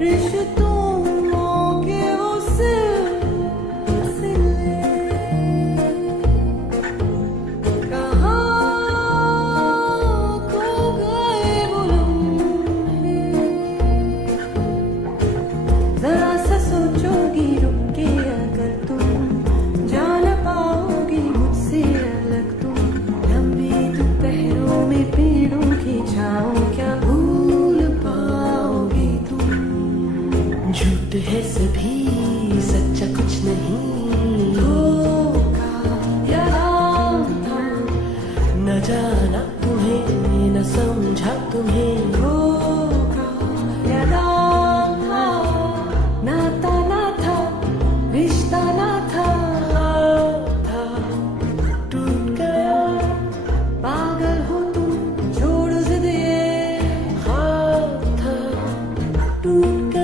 रिश्तों के उस सिलसिले कहाँ खो गए वो लम्हे। जरा सा सोचोगी रुक के अगर तुम जान पाओगी मुझसे अलग तुम। लंबी दोपहरों में पेड़ों की छाँव क्या भूल पाओगी तुम। झूठ है सभी सच्चा कुछ नहीं। धोखा या था न जाना तुम्हें न समझा तुम्हें। धोखा या था नाता ना था रिश्ता ना था टूट गया। पागल हो तुम छोड़ो जिद ये हाँ था टूट गया।